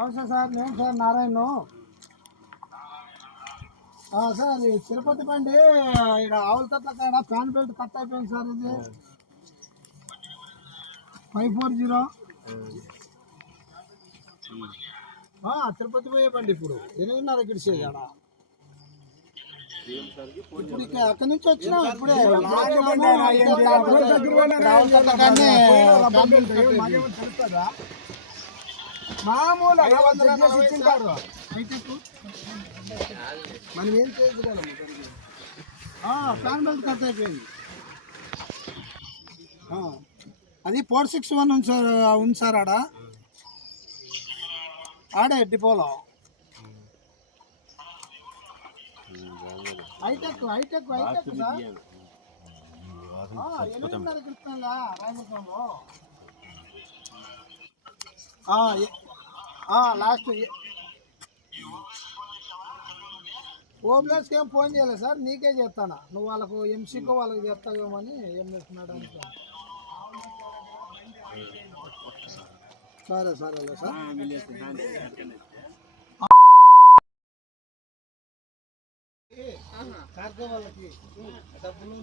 నమస్తే సార్ నేను sir Narayana sir Tirupati బండి ఇక్కడ ఆవుల తట్ల ఫ్యాన్ బెల్ట్ కట్ అయిపోయింది సార్ ఇది. Five four zero. తిరుపతి పోయే బండి ఇప్పుడు. ఎనిమిదిన్నర ఇక్కడ ఇప్పుడు అక్కడి నుంచి వచ్చినాం ఇప్పుడే ఆవుల తట్ల కాడనే ఫ్యాన్ బెల్ట్ కట్ అయిపోయింది. మామూలు మనం ఏం చేయగలము ఫ్యాన్ బెల్ట్ కట్ అయిపోయింది. అది ఫోర్ సిక్స్ వన్ ఉంది సార్ ఉంది సార్ ఆడ. ఆడే డిపోలో. Hitech hitech hitech sir. ఎనిమిదిన్నరకి last ఓబ్లాస్కి ఏం. ఫోన్ చేయలేదు సార్ నీకే చేస్తాను? నువ్వు వాళ్ళకు ఎంసీకో వాళ్ళకి చేస్తావేమో అని ఏం చేస్తున్నాడు అనుకో సరే. సరే సార్ కార్గో వాళ్ళకి డబ్బులు